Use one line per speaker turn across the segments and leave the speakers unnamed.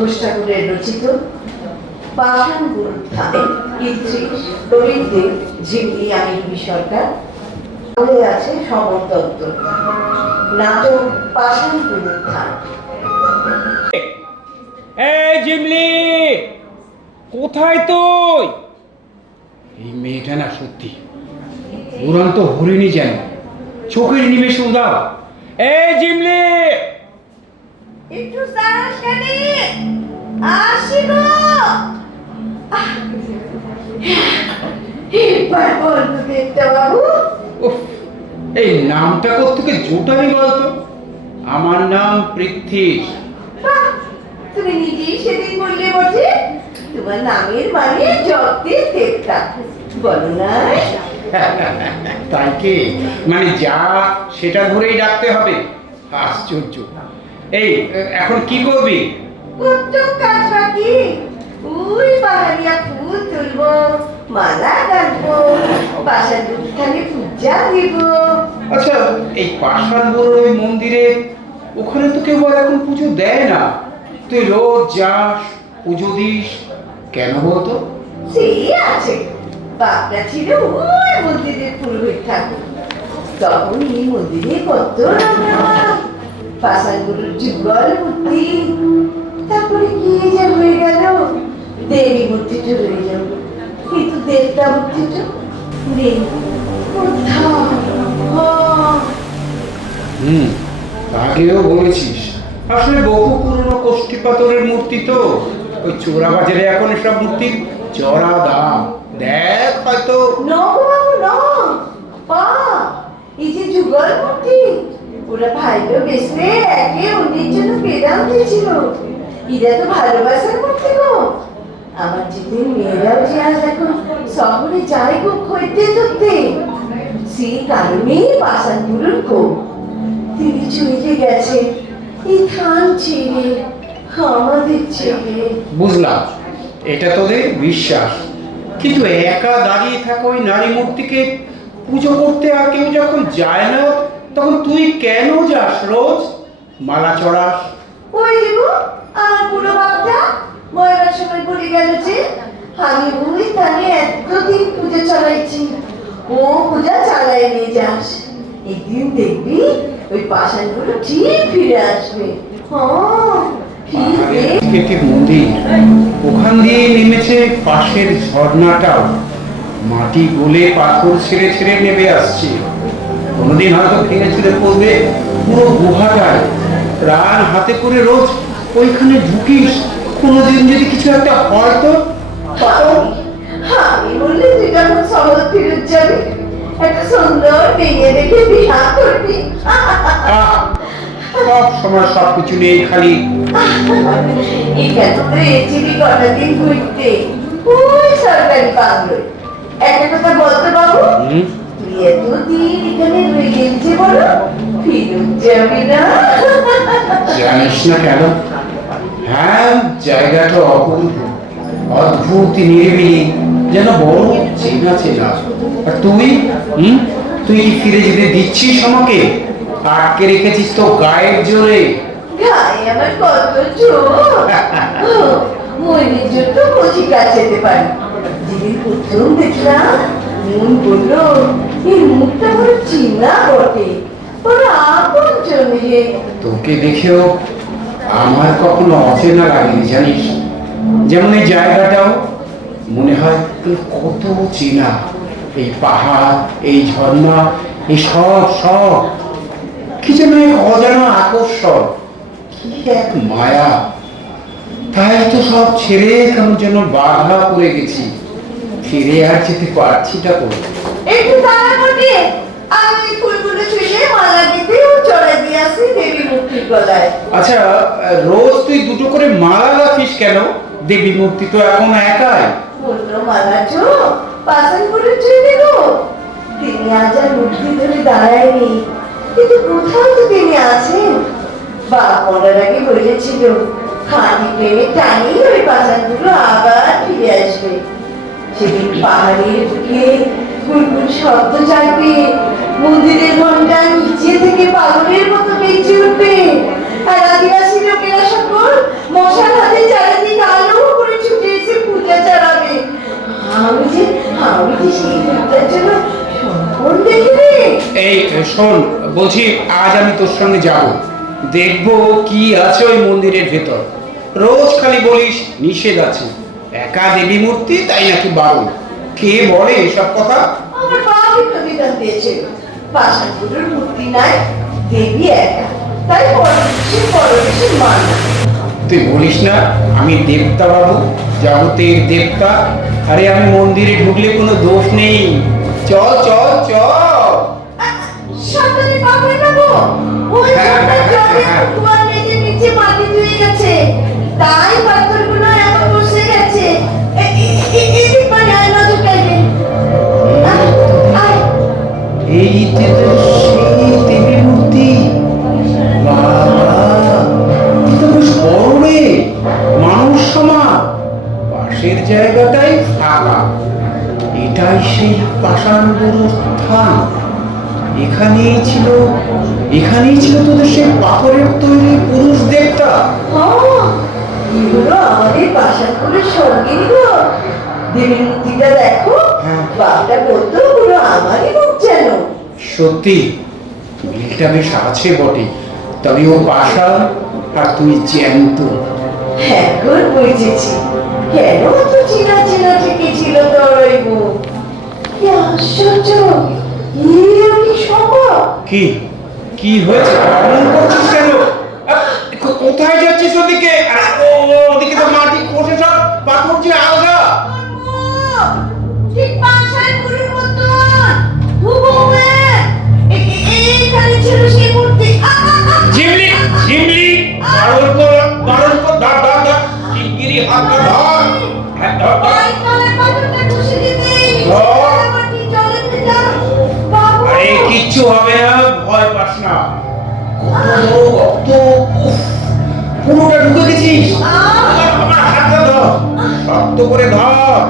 ঘোষ ঠাকুরের রচিত পাষাণ গুরুত্থানে ঝিমলি সরকার বলে আছে সমর দত্ত। নাটক পাষাণ গুরুত্থান
এই জিমলি কোথায় তুই? এই মেয়েটা না সত্যি দুরন্ত হরিণী যেন। চোখের নিমেষে উদাও। এই জিমলি
একটু সাহস কানে। আসি গো। এবার বাবু।
এই নামটা কোথেকে বলতো? আমার নাম পৃথ্বীশ
বাহ! তুমি নিজেই সেদিন বললে বটে। তোমার নামের মানে জগতে দেবতা বলো না।
তাই কি? মানে যা সেটা ধরেই ডাকতে হবে। আশ্চর্য। এই এখন কি করবি?
কত কাজ বাকি। ওই পাহাড়িয়া ফুল তুলবো মালা গাঁথবো বাসার দুখানে পূজা দিব।
আচ্ছা এই পাষাণ বড় ওই মন্দিরে ওখানে তো কেউ আর এখন পুজো দেয় না। তুই রোজ যাস পুজো দিস কেন বলতো?
সেই আছে। বাপরা ছিল ওই মন্দিরের পুরোহিত ঠাকুর। তখন এই মন্দিরে কত রান্না পাশাগুলোর যুগল মূর্তি। তারপরে কি যে হয়ে গেল? দেবী মূর্তিটা রয়ে গেল। কিন্তু দেবতা মূর্তিটা নেই।
হুম আগেও বলেছিস। আসলে বহু পুরনো পাথরের মূর্তি তো। ওই চোরা বাজারে এখন এসব মূর্তির চড়া দাম। দেখ হয়তো।
ন পা এই যে যুগল মূর্তি। ওরা ভাইলো বেসলে একে অন্যের জন্য পেদাম দিয়েছিল। এরা তো ভালোবাসার মূর্তি গো। আমার যেদিন মেয়েরাও যে আজ এখন শহরে যায় গো খইতে ধরতে সেই কারণে পাশানগুলোর গো। তিনি চলে গেছে, এই থান ছেড়ে, আমাদের ছেড়ে।
বুঝলাম, এটা তোদের বিশ্বাস। কিন্তু একা দাঁড়িয়ে থাকা ওই নারী মূর্তিকে পুজো করতে আর কেউ যখন যায় না তখন তুই কেন যাস রোজ? মালা চড়াস।
ওই দেবো আমার বাপটা? মরার সময় বলে গেল যে আমি এতদিন পূজা চালাইছি ও পূজা চালাই নিয়ে যাস? একদিন দেখবি ওই পাশানগুলো ঠিক ফিরে আসবে। হ্যাঁ
একটি মন্দির। ওখান দিয়ে নেমেছে পাশের ঝর্ণাটাও। মাটি গলে পাথর ছেড়ে ছেড়ে নেমে আসছে। কোনোদিন হয়তো ভেঙে ছিঁড়ে পড়বে পুরো গুহাটায়। প্রাণ হাতে করে রোজ ওইখানে ঢুকিস। কোনোদিন যদি কিছু একটা হয় তো? তখন
আমি বললে তুই যখন শহর ফিরত যাবি। একটা সুন্দর মেয়ে দেখে বিয়া করবি।
আহ, সব সময় সব কিছু নেই খালি।
তো এসিবি কটা দিন ঘুরতে। ওই সরকারি বাংলো একটা কথা বলতে তুই এতদিন এখানে রয়ে বলো ফিরত যাবি না
জানিস না কেন? হ্যাঁ জায়গাটা অপূর্ব অদ্ভুত নিরিবিলি যেন বড় চেনা চেনা। আর তুই? হুম? তুই ফিরে যেতে দিচ্ছিস আমাকে? আটকে রেখেছিস তো গায়ের জোরে।
গায়ে আমার কত মনের জন্য যেতে পারি। যেদিন প্রথম দেখলাম মন বলল, এই মুখটা বড় চিনা বটে। বড় আপন জমিয়ে
তোকে দেখেও আমার কখনো অচেনা লাগেনি, জানিস? যেমন এই জায়গাটাও মনে হয় তোর কত চেনা। এই পাহাড়, এই ঝর্ণা, এই সব সব। কি যেন অজানা আকর্ষণ, কি এক মায়া। তাই তো সব ছেড়ে কেমন যেন বাধা পড়ে গেছি। ফিরে আর যেতে পারছি না তো
একটু দাঁড়া বটে। আমি ফুলগুলো ছুঁয়ে মালা দিতে ও চড়াই দিয়ে আসি দেবী মুক্তির গলায়।
আচ্ছা রোজ তুই দুটো করে মালা রাখিস কেন? দেবী মূর্তি তো এখন একাই।
অন্য মালা চো পাশান করে ছুঁয়ে গো। তিনি আজ আর মূর্তি ধরে দাঁড়ায়নি। কিন্তু কোথাও তো তিনি আছেন। বাপ মরার আগে বলেছিল খাঁটি প্রেমে টানি ওই পাশানগুলো আবার ফিরে আসবে। যেদিন পাহাড়ের ফুলে গুলগুল শব্দ চাইবে। মন্দিরের ঘণ্টা নিচে থেকে পালনের মতো বেঁচে উঠবে। আর আদিবাসী লোকেরা সকল মশার হাতে
চারিদিক
আলো করে ছুটে এসে পূজা চালাবে। আমি যে আমি যে সেই পূজার জন্য
এই, শোন, বলছি আজ আমি তোর সঙ্গে যাব। দেখব কি আছে ওই মন্দিরের ভেতর। রোজ খালি বলিস, নিষেধ আছে। একা দেবী মূর্তি তাই নাকি বারণ? কে বলে এসব কথা?
আমার প্রতিদান দিয়েছিল মূর্তি নাই দেবী একা। তাই পরমেশ্বর পরমেশ্বর মান
তুই বলিস না আমি দেবতা বাবু জগতের দেবতা। আরে আমি মন্দিরে ঢুকলে কোনো দোষ নেই। চল চল চল।
সাঁতারে পাবে না গো ওই
হ্যাঁ, হ্যাঁ,
জলে
হ্যাঁ।
কুয়ার মেঝে নিচে মাটি ধুয়ে গেছে। তাই পাথরগুলো
এখানেই ছিল তোদের সেই পাথরের তৈরি পুরুষ দেবতা।
আমাদের পাশানপুরের সঙ্গিনী গো দেবীর মূর্তিটা দেখো
হ্যাঁ।
বাপটা বলতো ওগুলো আমারই মুখ যেন।
সত্যি মিলটা বেশ আছে বটে তবে ও পাষাণ আর তুই জ্যান্ত।
এখন বুঝেছি। কেন তো চেনা চেনা থেকে ছিল তোর ওই মুখ? কি আশ্চর্য কি সম্ভব
কি? কি হয়েছে? অমন করছিস কেন? কোথায় যাচ্ছিস ওদিকে? ওদিকে তো মাটি কষে সব পাথর যে আলগা। করে ধর।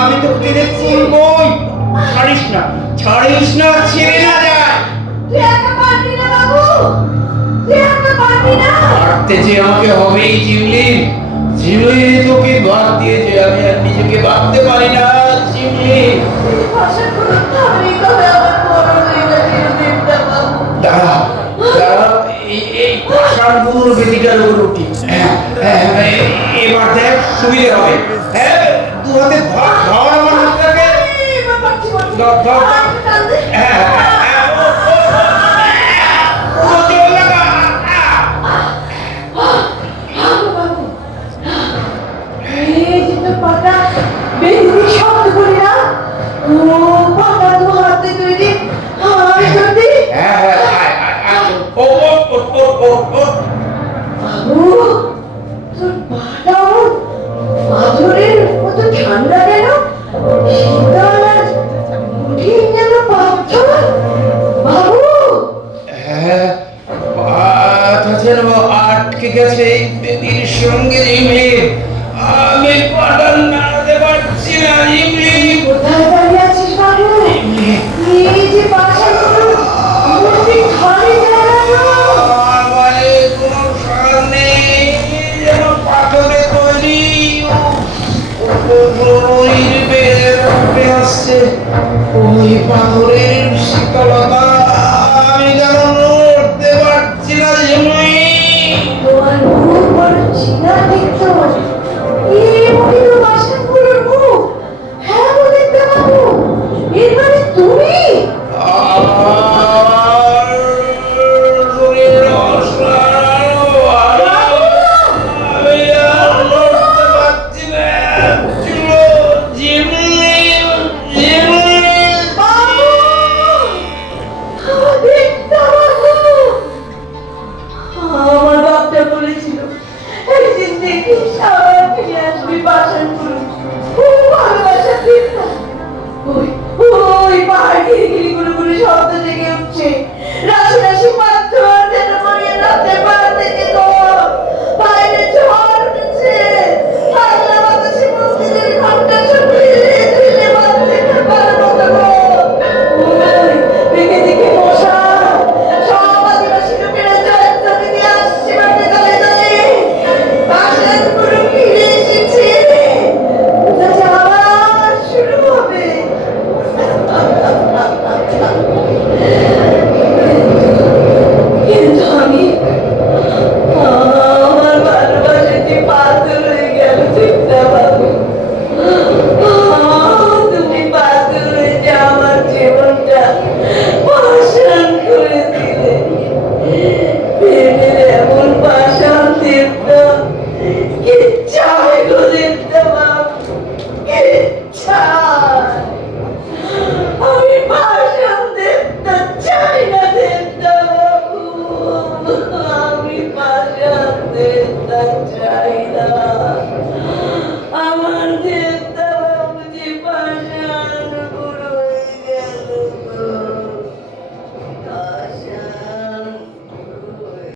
আমি তো কেঁদে তুলবই ছাড়িস না ছাড়িস না ছেড়ে না যায়।
তুই একা পারবি না বাবু। তুই একা পারবি না।
পারতে যে আমাকে হবেই জিমলি জিমলি তোকে বাদ দিয়েছে আমি আর নিজেকে বাঁধতে পারি না জিমলি
ভাষা কোনো থামলি কবে আমার বড় হয়ে গেছে দেবটা বাবু।
দাঁড়া দাঁড়া এই এই পাষাণ গুরুর বেদিটার উপর উঠি হ্যাঁ, হ্যাঁ, হ্যাঁ, এ- সুবিধে হবে। হ্যাঁ দু হাতে ধর ধর আমার হাতটাকে। ওই